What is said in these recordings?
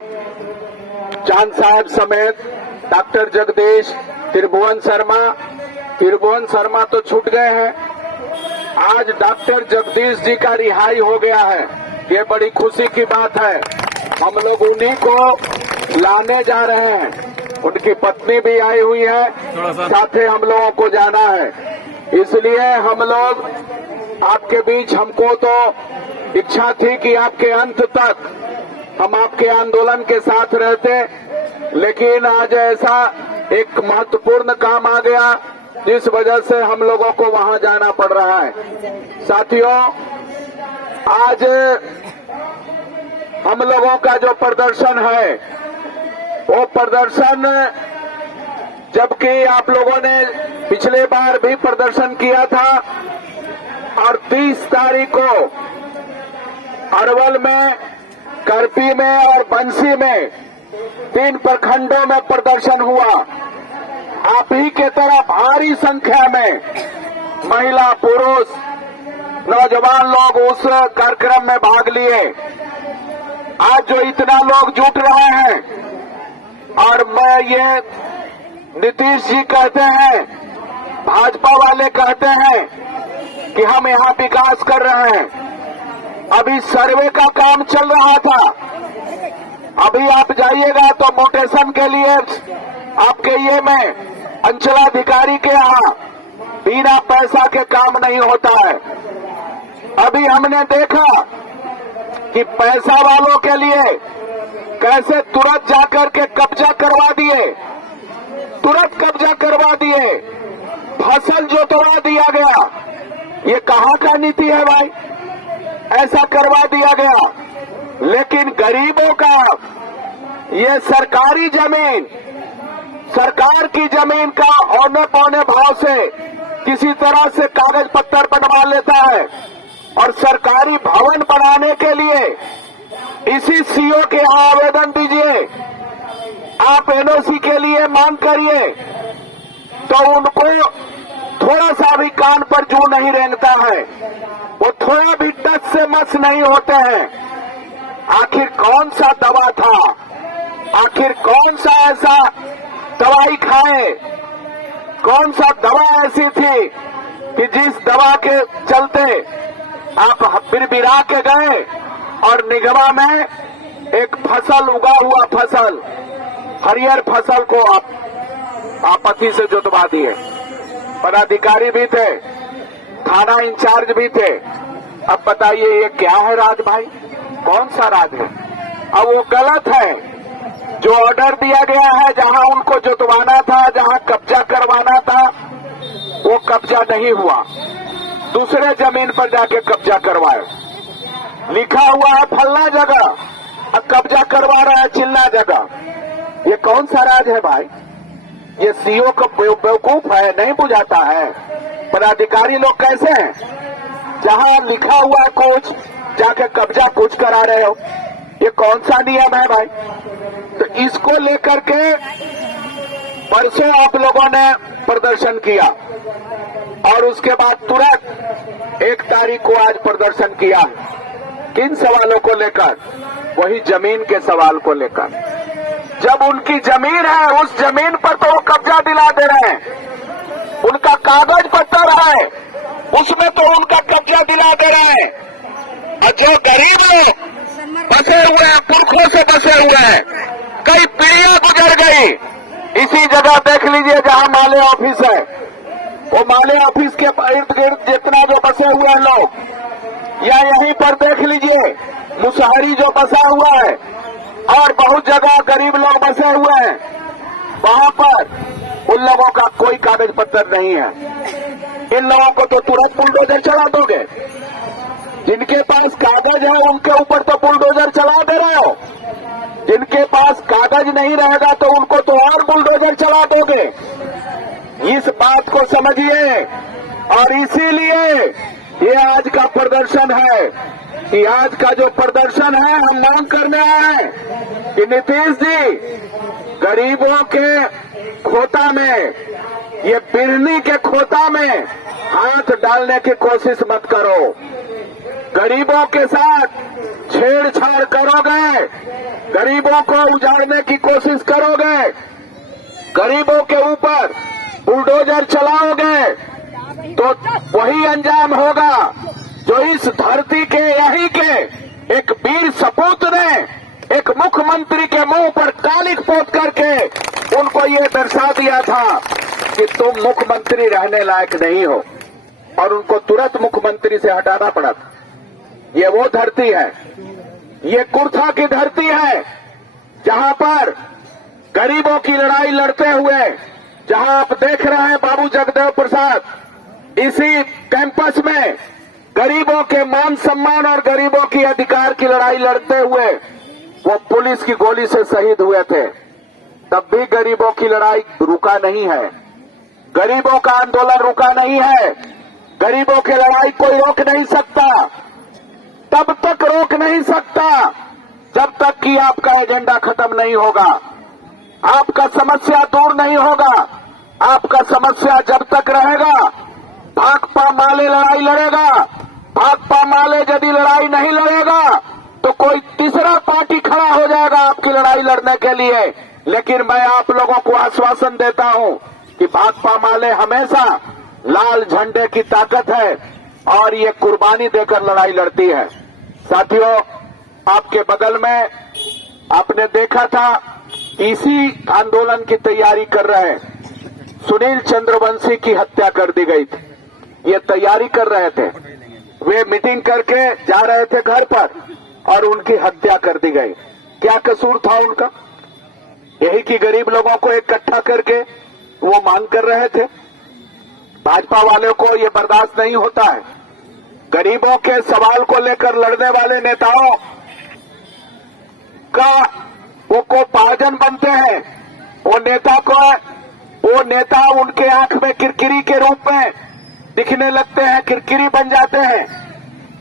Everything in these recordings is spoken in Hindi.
चांद साहब समेत डॉक्टर जगदीश, त्रिभुवन शर्मा तो छूट गए हैं। आज डॉक्टर जगदीश जी का रिहाई हो गया है, ये बड़ी खुशी की बात है। हम लोग उन्हीं को लाने जा रहे हैं, उनकी पत्नी भी आई हुई है, साथ ही हम लोगों को जाना है। इसलिए हम लोग आपके बीच, हमको तो इच्छा थी कि आपके अंत तक हम आपके आंदोलन के साथ रहते, लेकिन आज ऐसा एक महत्वपूर्ण काम आ गया जिस वजह से हम लोगों को वहां जाना पड़ रहा है। साथियों, आज हम लोगों का जो प्रदर्शन है वो प्रदर्शन, जबकि आप लोगों ने पिछले बार भी प्रदर्शन किया था और 30 तारीख को अरवल में, करपी में और बंसी में 3 प्रखंडों में प्रदर्शन हुआ। आप ही के तरह भारी संख्या में महिला, पुरुष, नौजवान लोग उस कार्यक्रम में भाग लिए। आज जो इतना लोग जुट रहे हैं, और मैं ये नीतीश जी कहते हैं, भाजपा वाले कहते हैं कि हम यहाँ विकास कर रहे हैं। अभी सर्वे का काम चल रहा था, अभी आप जाइएगा तो मोटेशन के लिए आपके ये में अंचलाधिकारी के यहाँ बिना पैसा के काम नहीं होता है। अभी हमने देखा कि पैसा वालों के लिए कैसे तुरंत जाकर के कब्जा करवा दिए, फसल जोतवा दिया गया। ये कहाँ का नीति है भाई? ऐसा करवा दिया गया। लेकिन गरीबों का ये सरकारी जमीन, सरकार की जमीन का औने पौने भाव से किसी तरह से कागज पत्तर बनवा लेता है, और सरकारी भवन बनाने के लिए इसी सीओ के यहाँ आवेदन दीजिए, आप एनओसी के लिए मांग करिए, तो उनको थोड़ा सा भी कान पर जू नहीं रेंगता है, वो थोड़ा भी टच से मस नहीं होते हैं। आखिर कौन सा दवा था, आखिर कौन सा ऐसा दवाई खाए, कौन सा दवा ऐसी थी कि जिस दवा के चलते आप बिरबिरा के गए और निगमा में एक फसल, उगा हुआ फसल, हरियर फसल को आप आपत्ति से जुतवा दिए। पदाधिकारी भी थे, थाना इंचार्ज भी थे। अब बताइए ये क्या है राज भाई? कौन सा राज है? अब वो गलत है। जो ऑर्डर दिया गया है, जहां उनको जुतवाना था, जहां कब्जा करवाना था, वो कब्जा नहीं हुआ, दूसरे जमीन पर जाके कब्जा करवाए। लिखा हुआ है फलना जगह, अब कब्जा करवा रहा है चिल्ला जगह। ये कौन सा राज है भाई? ये सीओ का बेवकूफ है, नहीं बुझाता है। पदाधिकारी लोग कैसे हैं? जहां लिखा हुआ है कुछ, जाके कब्जा कुछ करा रहे हो, ये कौन सा नियम है भाई? तो इसको लेकर के परसों आप लोगों ने प्रदर्शन किया, और उसके बाद तुरंत 1 तारीख को आज प्रदर्शन किया। किन सवालों को लेकर? वही जमीन के सवाल को लेकर। जब उनकी जमीन है, उस जमीन पर तो वो कब्जा दिला दे रहे हैं, उनका कागज पत्तर है, उसमें तो उनका कब्जा दिला दे रहे हैं। और जो गरीब लोग बसे हुए हैं, पुरखों से बसे हुए हैं, कई पीढ़ियां गुजर गई। इसी जगह देख लीजिए जहां माले ऑफिस है, वो माले ऑफिस के इर्द गिर्द जितना जो बसे हुए हैं लोग, या यहीं पर देख लीजिए मुसहरी जो बसा हुआ है, और बहुत जगह गरीब लोग बसे हुए हैं, वहां पर उन लोगों का कोई कागज पत्तर नहीं है। इन लोगों को तो तुरंत बुलडोजर चला दोगे। जिनके पास कागज है उनके ऊपर तो बुलडोजर चला दे रहे हो, जिनके पास कागज नहीं रहेगा तो उनको तो और बुलडोजर चला दोगे। इस बात को समझिए, और इसीलिए ये आज का प्रदर्शन है कि आज का जो प्रदर्शन है, हम मांग करने आए हैं कि नीतीश जी, गरीबों के खोता में, ये बिरनी के खोता में हाथ डालने की कोशिश मत करो। गरीबों के साथ छेड़छाड़ करोगे, गरीबों को उजाड़ने की कोशिश करोगे, गरीबों के ऊपर बुलडोजर चलाओगे, तो वही अंजाम होगा जो इस धरती के यहीं के एक वीर सपूत ने एक मुख्यमंत्री के मुंह पर कालिख पोत करके उनको ये दर्शा दिया था कि तुम मुख्यमंत्री रहने लायक नहीं हो, और उनको तुरंत मुख्यमंत्री से हटाना पड़ा था। ये वो धरती है, ये कुर्था की धरती है, जहां पर गरीबों की लड़ाई लड़ते हुए, जहां आप देख रहे हैं बाबू जगदेव प्रसाद इसी कैंपस में गरीबों के मान सम्मान और गरीबों की अधिकार की लड़ाई लड़ते हुए वो पुलिस की गोली से शहीद हुए थे। तब भी गरीबों की लड़ाई रुका नहीं है, गरीबों का आंदोलन रुका नहीं है, गरीबों की लड़ाई कोई रोक नहीं सकता, तब तक रोक नहीं सकता जब तक कि आपका एजेंडा खत्म नहीं होगा, आपका समस्या दूर नहीं होगा। आपका समस्या जब तक रहेगा, भाकपा माले लड़ाई लड़ेगा, भाकपा माले यदि लड़ाई नहीं लड़ेगा तो कोई तीसरा पार्टी खड़ा हो जाएगा आपकी लड़ाई लड़ने के लिए। लेकिन मैं आप लोगों को आश्वासन देता हूं कि भाकपा माले हमेशा लाल झंडे की ताकत है और ये कुर्बानी देकर लड़ाई लड़ती है। साथियों, आपके बगल में आपने देखा था, इसी आंदोलन की तैयारी कर रहे सुनील चंद्रवंशी की हत्या कर दी गई थी। ये तैयारी कर रहे थे, वे मीटिंग करके जा रहे थे घर पर और उनकी हत्या कर दी गई। क्या कसूर था उनका? यही कि गरीब लोगों को इकट्ठा करके वो मांग कर रहे थे। भाजपा वालों को ये बर्दाश्त नहीं होता है। गरीबों के सवाल को लेकर लड़ने वाले नेताओं का वो को पार्जन बनते हैं। वो नेता उनके आंख में किरकिरी के रूप में दिखने लगते हैं, किरकिरी बन जाते हैं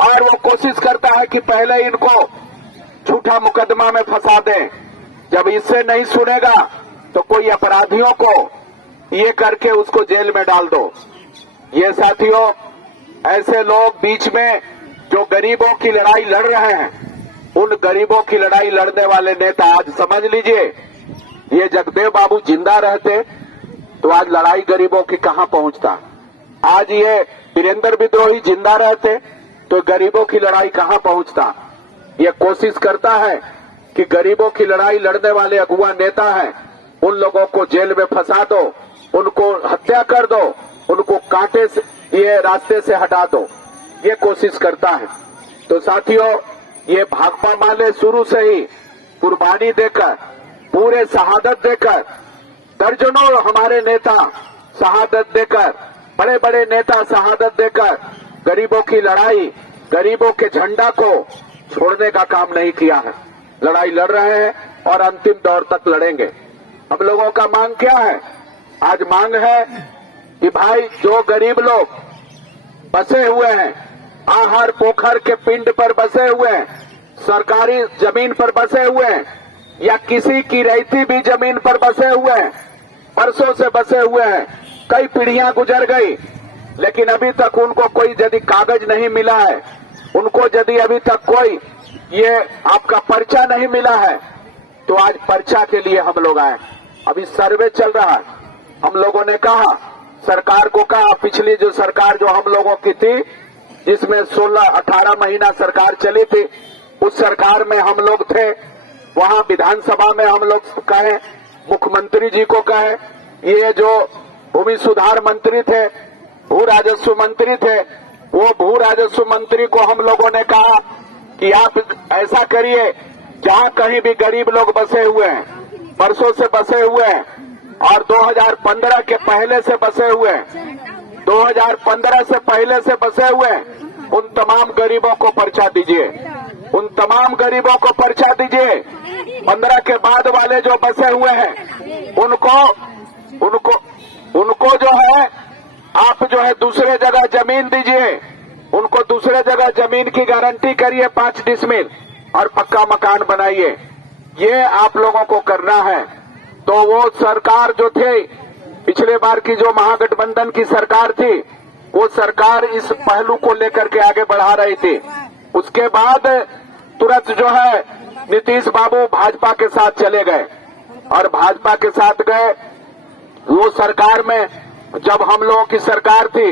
और वो कोशिश करता है कि पहले इनको झूठा मुकदमा में फंसा दें। जब इससे नहीं सुनेगा तो कोई अपराधियों को ये करके उसको जेल में डाल दो। ये साथियों, ऐसे लोग बीच में जो गरीबों की लड़ाई लड़ रहे हैं, उन गरीबों की लड़ाई लड़ने वाले नेता, आज समझ लीजिए, ये जगदेव बाबू जिंदा रहते तो आज लड़ाई गरीबों की कहां पहुंचता। आज ये वीरेंद्र विद्रोही जिंदा रहते तो गरीबों की लड़ाई कहां पहुंचता। ये कोशिश करता है कि गरीबों की लड़ाई लड़ने वाले अगुआ नेता हैं, उन लोगों को जेल में फंसा दो, उनको हत्या कर दो, उनको कांटे से ये रास्ते से हटा दो, ये कोशिश करता है। तो साथियों, ये भाकपा माले शुरू से ही कुर्बानी देकर, पूरे शहादत देकर, दर्जनों हमारे नेता शहादत देकर, बड़े बड़े नेता शहादत देकर गरीबों की लड़ाई, गरीबों के झंडा को छोड़ने का काम नहीं किया है। लड़ाई लड़ रहे हैं और अंतिम दौर तक लड़ेंगे। हम लोगों का मांग क्या है? आज मांग है कि भाई, जो गरीब लोग बसे हुए हैं, आहार पोखर के पिंड पर बसे हुए हैं, सरकारी जमीन पर बसे हुए हैं या किसी की रहती भी जमीन पर बसे हुए हैं, वर्षों से बसे हुए हैं, कई पीढ़ियां गुजर गई, लेकिन अभी तक उनको कोई यदि कागज नहीं मिला है, उनको यदि अभी तक कोई ये आपका पर्चा नहीं मिला है, तो आज पर्चा के लिए हम लोग आए। अभी सर्वे चल रहा है। हम लोगों ने कहा, सरकार को कहा, पिछली जो सरकार जो हम लोगों की थी, जिसमें 16-18 महीना सरकार चली थी, उस सरकार में हम लोग थे, वहां विधानसभा में हम लोग कहे, मुख्यमंत्री जी को कहे, ये जो भूमि सुधार मंत्री थे, भू राजस्व मंत्री थे, वो भू राजस्व मंत्री को हम लोगों ने कहा कि आप ऐसा करिए, जहां कहीं भी गरीब लोग बसे हुए हैं, वर्षों से बसे हुए हैं और 2015 के पहले से बसे हुए हैं, 2015 से पहले से बसे हुए हैं, उन तमाम गरीबों को पर्चा दीजिए, उन तमाम गरीबों को पर्चा दीजिए। 15 के बाद वाले जो बसे हुए हैं, उनको जो है आप जो है दूसरे जगह जमीन दीजिए, उनको दूसरे जगह जमीन की गारंटी करिए 5 डिसमिल और पक्का मकान बनाइए। ये आप लोगों को करना है। तो वो सरकार जो थी, पिछले बार की जो महागठबंधन की सरकार थी, वो सरकार इस पहलू को लेकर के आगे बढ़ा रही थी। उसके बाद तुरंत जो है नीतीश बाबू भाजपा के साथ चले गए और भाजपा के साथ गए। वो सरकार में जब हम लोगों की सरकार थी,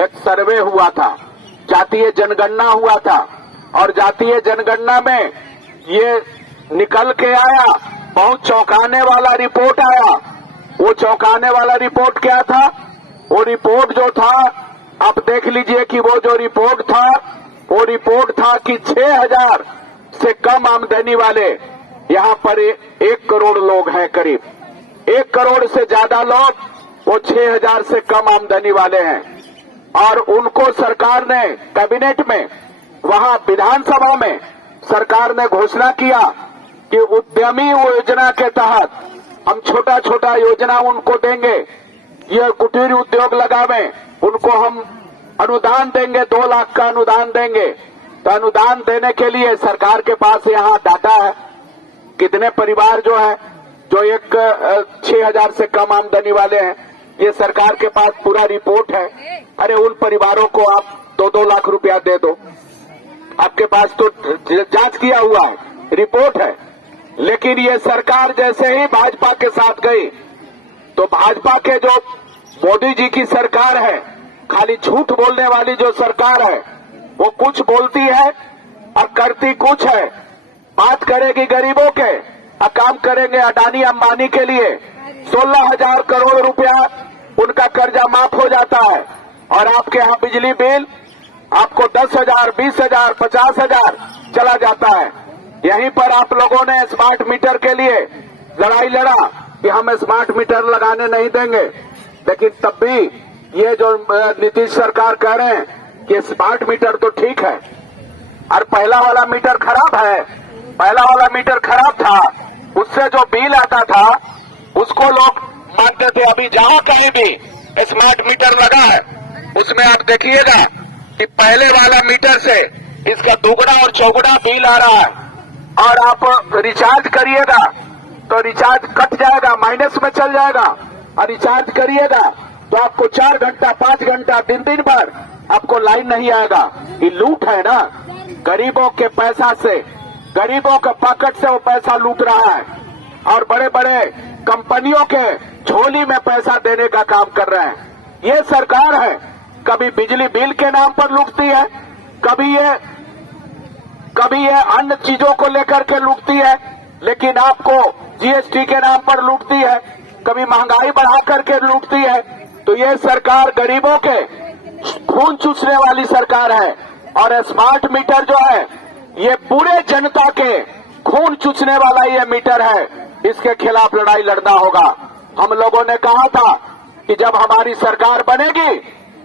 एक सर्वे हुआ था, जातीय जनगणना हुआ था और जातीय जनगणना में ये निकल के आया, बहुत चौंकाने वाला रिपोर्ट आया। वो चौंकाने वाला रिपोर्ट क्या था? वो रिपोर्ट जो था, आप देख लीजिए कि वो जो रिपोर्ट था, वो रिपोर्ट था कि 6,000 से कम आमदनी वाले यहाँ पर 1 करोड़ लोग हैं। करीब 1 करोड़ से ज्यादा लोग वो 6,000 से कम आमदनी वाले हैं और उनको सरकार ने कैबिनेट में, वहां विधानसभा में सरकार ने घोषणा किया कि उद्यमी योजना के तहत हम छोटा छोटा योजना उनको देंगे, ये कुटीर उद्योग लगावे, उनको हम अनुदान देंगे, 2 लाख का अनुदान देंगे। तो अनुदान देने के लिए सरकार के पास यहाँ डाटा है, कितने परिवार जो है जो 6,000 से कम आमदनी वाले हैं, ये सरकार के पास पूरा रिपोर्ट है। अरे उन परिवारों को आप 2-2 लाख रुपया दे दो, आपके पास तो जांच किया हुआ है, रिपोर्ट है। लेकिन ये सरकार जैसे ही भाजपा के साथ गई तो भाजपा के जो मोदी जी की सरकार है, खाली झूठ बोलने वाली जो सरकार है, वो कुछ बोलती है और करती कुछ है। बात करेगी गरीबों के और काम करेंगे अडानी अंबानी के लिए। 16,000 करोड़ रुपया उनका कर्जा माफ हो जाता है और आपके यहाँ बिजली बिल आपको 10,000, 20,000, 50,000 चला जाता है। यहीं पर आप लोगों ने स्मार्ट मीटर के लिए लड़ाई लड़ा कि हम स्मार्ट मीटर लगाने नहीं देंगे, लेकिन तब भी ये जो नीतीश सरकार कह रहे हैं कि स्मार्ट मीटर तो ठीक है और पहला वाला मीटर खराब है। पहला वाला मीटर खराब था, उससे जो बिल आता था उसको लोग मानते थे। अभी जहां कहीं भी स्मार्ट मीटर लगा है उसमें आप देखिएगा कि पहले वाला मीटर से इसका दुगना और चौगुना बिल आ रहा है और आप रिचार्ज करिएगा तो रिचार्ज कट जाएगा, माइनस में चल जाएगा। और रिचार्ज करिएगा तो आपको 4 घंटा 5 घंटा दिन भर आपको लाइन नहीं आएगा। ये लूट है ना, गरीबों के पैसा से, गरीबों के पॉकेट से वो पैसा लूट रहा है और बड़े बड़े कंपनियों के झोली में पैसा देने का काम कर रहे हैं। ये सरकार है, कभी बिजली बिल के नाम पर लूटती है, कभी ये अन्य चीजों को लेकर के लूटती है, लेकिन आपको जीएसटी के नाम पर लूटती है, कभी महंगाई बढ़ा करके लूटती है। तो ये सरकार गरीबों के खून चूसने वाली सरकार है और स्मार्ट मीटर जो है ये पूरे जनता के खून चूसने वाला ये मीटर है। इसके खिलाफ लड़ाई लड़ना होगा। हम लोगों ने कहा था कि जब हमारी सरकार बनेगी,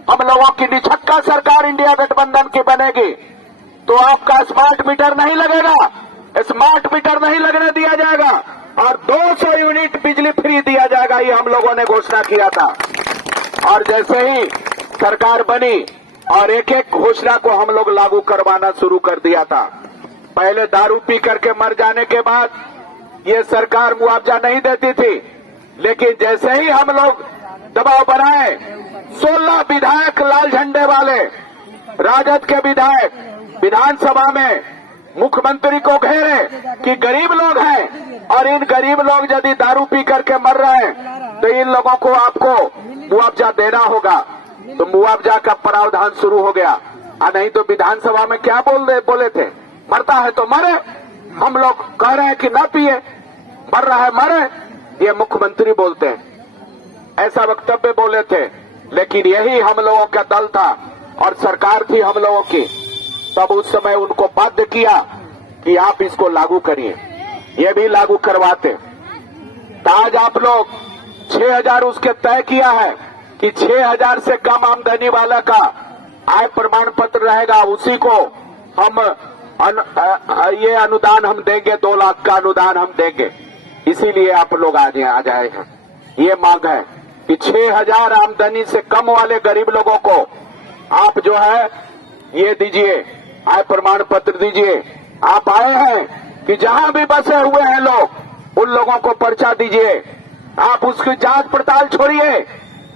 हम लोगों की निछक्का सरकार इंडिया गठबंधन की बनेगी, तो आपका स्मार्ट मीटर नहीं लगेगा, स्मार्ट मीटर नहीं लगने दिया जाएगा और 200 यूनिट बिजली फ्री दिया जाएगा। ये हम लोगों ने घोषणा किया था और जैसे ही सरकार बनी और एक एक घोषणा को हम लोग लागू करवाना शुरू कर दिया था। पहले दारू पी करके मर जाने के बाद ये सरकार मुआवजा नहीं देती थी, लेकिन जैसे ही हम लोग दबाव बनाए, 16 विधायक लाल झंडे वाले राजद के विधायक विधानसभा में मुख्यमंत्री को घेरे कि गरीब लोग हैं और इन गरीब लोग यदि दारू पी करके मर रहे हैं तो इन लोगों को आपको मुआवजा देना होगा। तो मुआवजा का प्रावधान शुरू हो गया। नहीं तो विधानसभा में क्या बोले थे, मरता है तो मरे, हम लोग कह रहे हैं कि ना पिए, मर रहा है मरे, ये मुख्यमंत्री बोलते हैं, ऐसा वक्तव्य बोले थे। लेकिन यही हम लोगों का दल था और सरकार थी हम लोगों की, तब उस समय उनको बाध्य किया कि आप इसको लागू करिए, ये भी लागू करवाते। आज आप लोग 6,000 उसके तय किया है कि 6,000 से कम आमदनी वाला का आय प्रमाण पत्र रहेगा, उसी को हम ये अनुदान हम देंगे, 2 लाख का अनुदान हम देंगे। इसीलिए आप लोग आ जाए हैं। ये मांग है कि 6,000 आमदनी से कम वाले गरीब लोगों को आप जो है ये दीजिए, आय प्रमाण पत्र दीजिए। आप आए हैं कि जहां भी बसे हुए हैं लोग, उन लोगों को पर्चा दीजिए। आप उसकी जांच पड़ताल छोड़िए,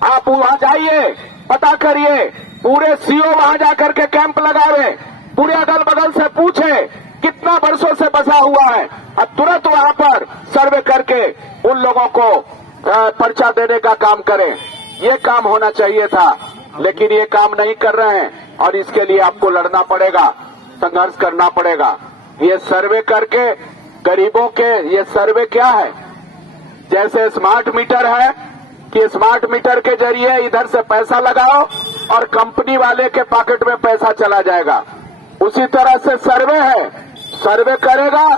आप वहां जाइए, पता करिए, पूरे सीओ वहां जाकर के कैंप लगावे, पूरे अगल बगल से पूछे कितना वर्षों से बसा हुआ है, अब तुरंत वहां पर सर्वे करके उन लोगों को पर्चा देने का काम करें। ये काम होना चाहिए था, लेकिन ये काम नहीं कर रहे हैं और इसके लिए आपको लड़ना पड़ेगा, संघर्ष करना पड़ेगा। ये सर्वे करके गरीबों के, ये सर्वे क्या है, जैसे स्मार्ट मीटर है कि स्मार्ट मीटर के जरिए इधर से पैसा लगाओ और कंपनी वाले के पॉकेट में पैसा चला जाएगा, उसी तरह से सर्वे है। सर्वे करेगा,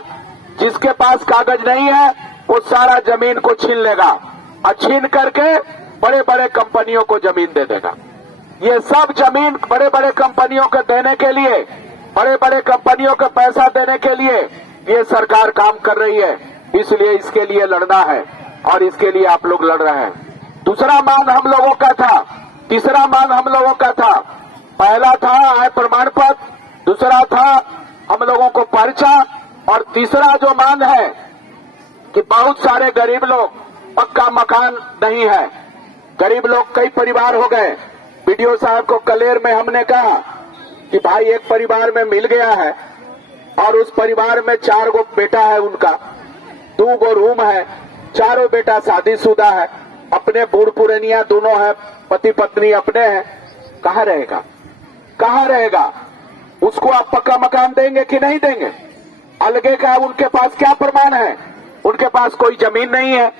जिसके पास कागज नहीं है वो सारा जमीन को छीन लेगा और छीन करके बड़े बड़े कंपनियों को जमीन दे देगा। ये सब जमीन बड़े बड़े कंपनियों को देने के लिए, बड़े बड़े कंपनियों को पैसा देने के लिए ये सरकार काम कर रही है। इसलिए इसके लिए लड़ना है और इसके लिए आप लोग लड़ रहे हैं। दूसरा मांग हम लोगों का था, तीसरा मांग हम लोगों का था। पहला था आय प्रमाण पत्र, दूसरा था हम लोगों को पर्चा, और तीसरा जो मांग है कि बहुत सारे गरीब लोग पक्का मकान नहीं है। गरीब लोग कई परिवार हो गए। बीडीओ साहब को कलेर में हमने कहा कि भाई एक परिवार में मिल गया है और उस परिवार में 4 गो बेटा है, उनका 2 गो रूम है, चारों बेटा शादीशुदा है, अपने बूढ़ पुरनिया दोनों है, पति पत्नी अपने हैं, कहाँ रहेगा, कहाँ रहेगा? उसको आप पक्का मकान देंगे कि नहीं देंगे? अलगे का उनके पास क्या प्रमाण है? उनके पास कोई जमीन नहीं है,